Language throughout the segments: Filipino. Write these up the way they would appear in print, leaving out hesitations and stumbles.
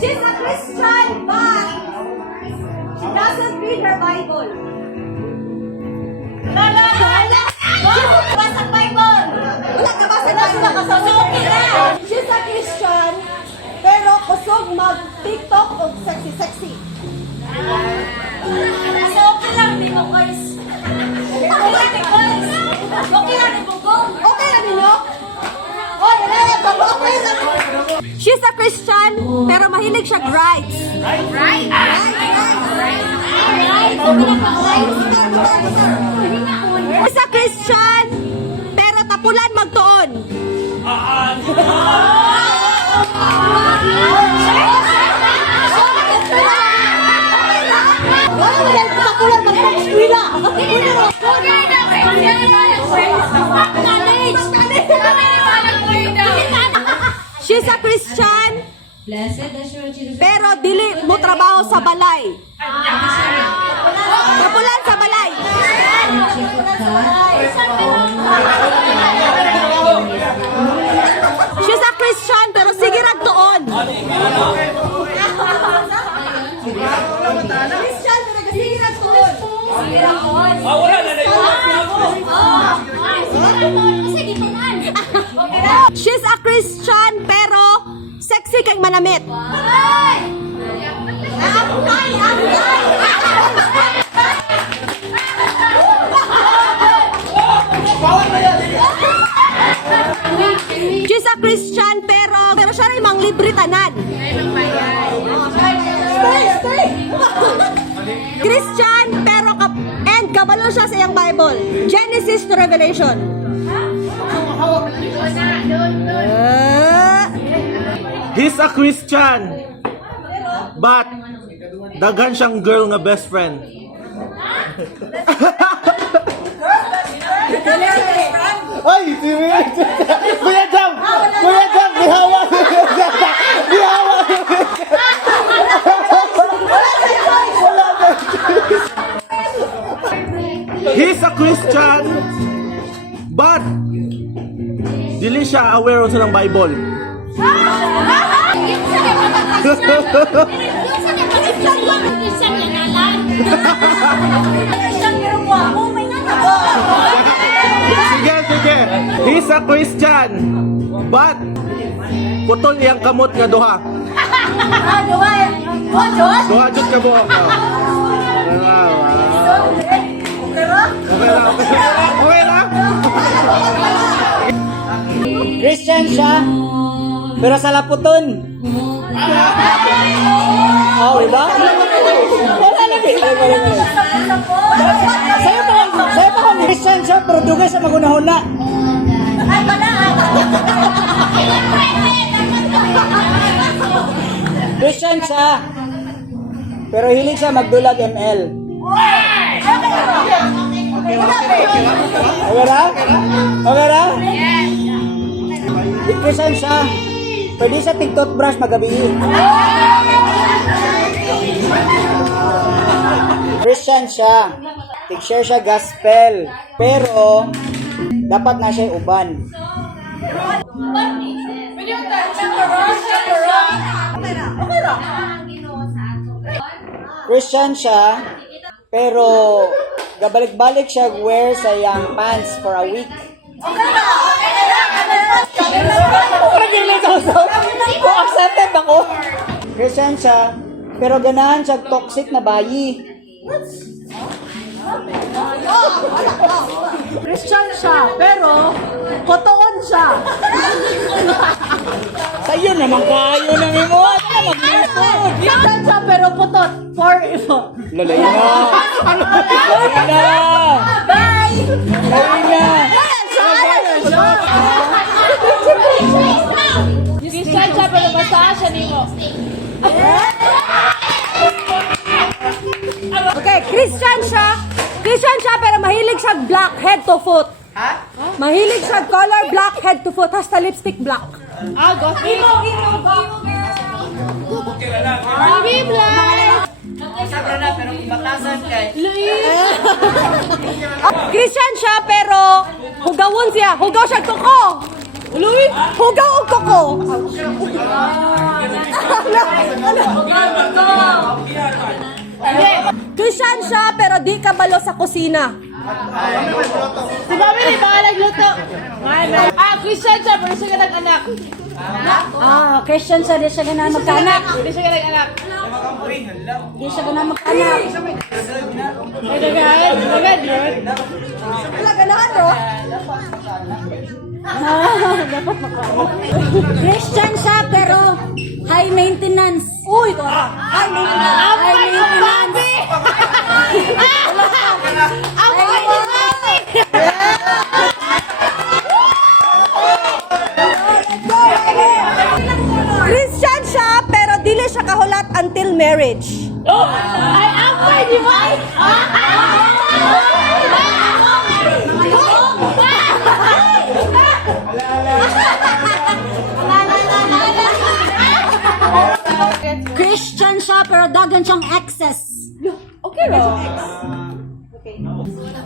She's a Christian, but she doesn't read her Bible. Wala! Basa Bible! Wala ka basa Bible! Okay na! She's a Christian, pero kusog mag-TikTok o sexy-sexy. So, okay lang, di mo guys. Okay lang, di guys. Okay lang, di mo go. Okay na ninyo? She's a Christian, pero mahilig siya rights. Right? She's a Christian, pero tapulan magtuon. Tapulan magtuon. She's a Christian, pero dili mo trabaho sa balay. Tapulan sa balay. She's a Christian, pero sige ragtuon. Christian, pero sige ragtuon. She's a Christian, pero sexy kay manamit. She's a Christian, pero siya rin mang libre tanan. Christian, pero kabalo siya sa iyang Bible. Genesis to Revelation. He's a Christian, but daghan siyang girl nga best friend. Ay, serious! Kuya Jam! Kuya Jam! Bihawa! Bihawa! He's a Christian, but dili siya aware sa ng Bible. Sige, sige. He's a Christian, but putol iyang kamot nga duha. Duha jud ka mo. Okay lang. Christian siya, pero sa laputon. Oh, diba? Wala lagi. Sa'yo pa kung Christian siya, pero dugay sa magunahuna. Christian siya, pero hilig siya magdulag ML. Okay ra? Okay ra? Christian siya, pwede siya tig-toothbrush magabi. Christian siya, tig-share siya gospel, pero dapat na siya uban. Christian siya, pero gabalik-balik siya wear sa yang pants for a week. Accepted ako. Christian siya, pero ganahan siya toxic na bayi. Christian siya, pero kotoon siya. Sa'yo naman kayo na mo. Christian siya, pero putot. For ifo. Lalay na. Lalay na. Bye! Lalay na. Christian siya, pero basta siya nimo. Okay, Christian siya, pero mahilig siya black head to foot. Ha? Mahilig siya color black head to foot, hasta lipstick black. Ah, gothic. Baby black. Sabra na, pero batasan kay. Christian siya, pero hugawon siya. Hugaw siya koko. Hugaw og koko. Christian siya, pero di kabalo sa kusina. Si Mami, di ba nagluto? Christian siya, pero siya nag-anak. Christian siya, di siya ganaan magkaanak. Hindi siya nag-anak. Di siya ganaan magkaanak. Ay, dagan yun. Wala ganahan, bro. Dapat makaanak. Christian siya, pero high maintenance. Uy, Tora. High maintenance. High maintenance. Christian siya, pero dili siya kahulat until marriage. I am my device! Christian siya, pero dagan siyang excess. Okay, no?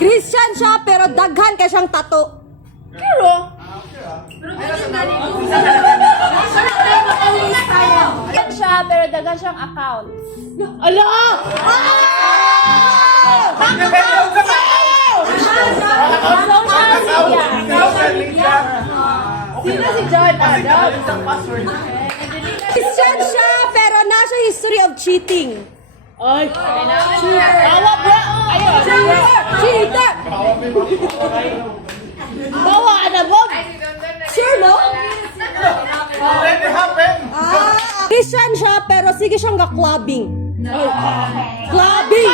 Christian siya, pero daghan ka siyang tato. Yan siya, pero dagan siyang account. Ala! Social media. Sino si John Adam? Christian siya, pero nasa history of cheating. Ay! Awa, bro! Ayaw! Cheater! Bawa ka na, Bob! Sure, no? Christian siya, pero sige siyang ga-clubbing. Clubbing!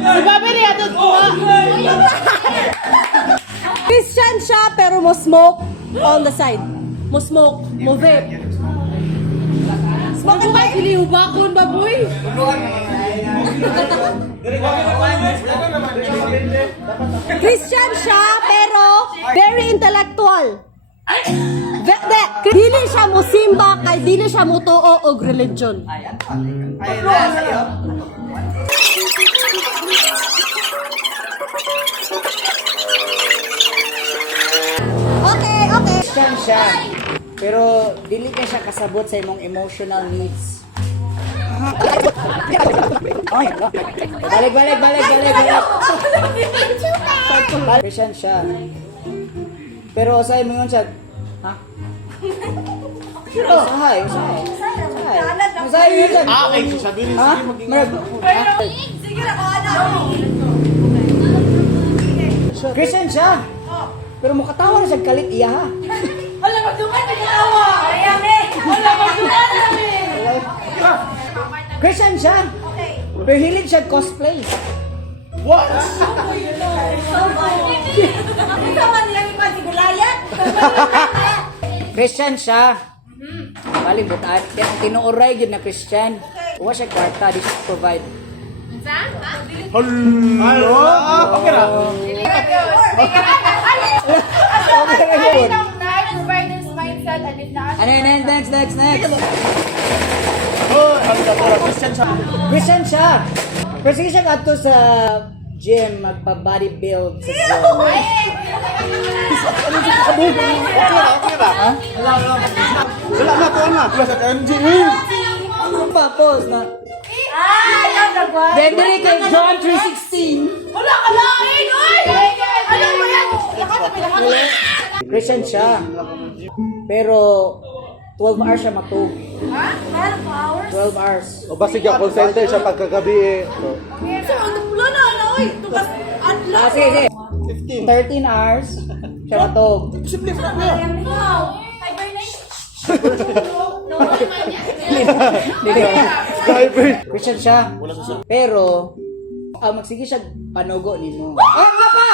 Si Bobby niya ito kuha! Christian siya, pero mo smoke on the side. Mo smoke, mo vape. Smoke ba? Iliw ba kung baboy? Christian siya, pero very intellectual. Dili siya mo simba, kay dili siya mo tuo og religion. Okay, okay. Christian siya, pero dili ka siya kasabot sa imong emotional needs. Ay, balik. Christian siya. Pero usahay mo yun siya. Ha? Usahay. Usahay mo yun siya. Okay, sasabihin Ha? Sige na, ano? Christian siya. Pero mukatawa na siya kalit iya ha. Alam mo, duman na awa! Alam mo, duman na Christian siya. Pero hilig siya cosplay. What? Ito man lang yung pasigulayan. Christian siya. Balibutan. Kaya ang tinuoray yun na Christian. Huwag siya kwarta. Di siya provide. Hello? Okay na. Ano yun? Next. Christian siya. Pero sige siya kato sa gym, magpa-bodybuild sa gym. Wala na ko na. Plus at MG. Tapos na. Dendry kay John 3:16. Wala ka lain! Oy! Ano mo yan? Christian siya. Pero 12 hours siya matug. 12 hours. O ba sige, call center siya pagkagabi eh. Sige. 13 hours siya matug. Christian siya. Pero magsige siya panugo nimo. Nga pa!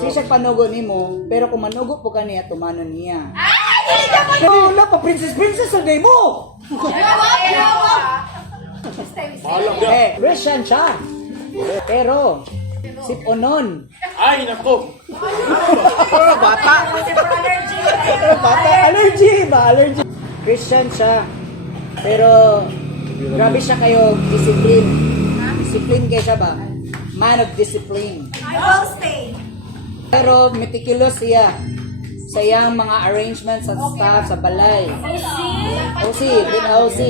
Sige siya panugo nimo, pero kung manugo po kaniya, tumanon niya. Pero wala pa, princess sa day mo! Christian siya. Pero, sip onon. Ay, nako. Allergy ba? Allergy. Christian siya. Pero, grabe siya kayo, discipline. Discipline kayo siya ba? Man of discipline. I will stay. Pero meticulous siya sa iyang mga arrangements at staff sa balay. OC, big OC.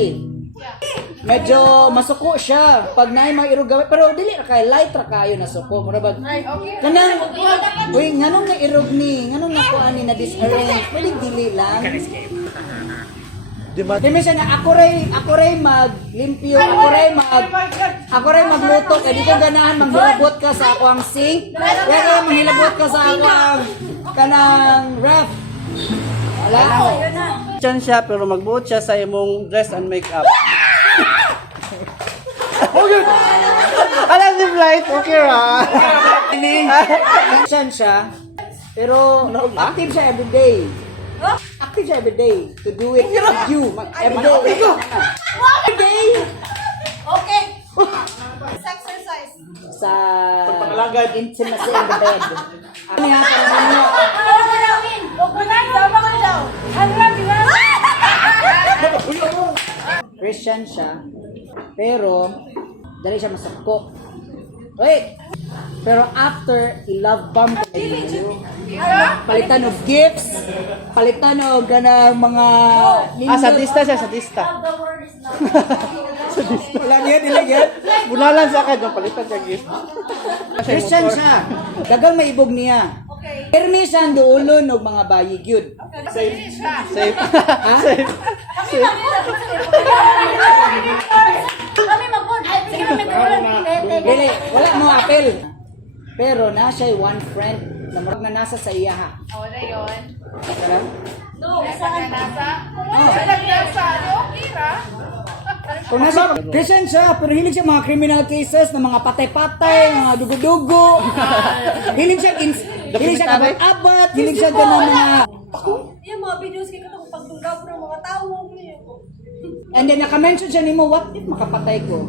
Medyo masuko siya pag naay mga irog gawin, pero dili ra kay light ra kayo na suko mura bag kanang uy nganong na irog ni nganong na ko ani na disarrange pwede dili lang. Di ba? Dimi siya na ako ray maglimpyo, ako ray magluto kay di ko ganahan manghilabot ka sa ako ang sink. Kaya manghilabot ka sa ako ang kanang ref. Wala. Christian siya pero magbuot siya sa imong dress and makeup. Okay. Alam si Flight, okay ra. Christian siya, pero active siya everyday. Active siya everyday to do it with you. Everyday. Everyday. Okay. Exercise. Sa intimacy in the bed. Ano nga, parang ano, Christian siya, pero dali siya masakko. Wait! Pero after i-love bomb ko kayo, palitan of gifts, palitan of ganang mga Sadista siya, sadista. Wala niya, nilagyan. Bunalan sa akin, yung palitan siya gift. Christian siya. Dagang maibog niya. Permi siya ang duulon ng mga bayig yun. Safe. Ha? Safe. Kami mag-good. Sige na, may good. Dili, wala mo apel. Pero na siya one friend na marag na nasa sa iya ha. Wala yun. Sarap? Nasa? Oh. Sa nasa? Okay ra. Kung nasa Christian siya, pero hilig siya mga criminal cases na mga patay-patay, mga dugo-dugo. hilig siya abot-abot, hilig siya ganang mga... Yung mga videos kaya katong pagtunggaw ng mga tao. And then naka-mention siya ni mo, what if makapatay ko?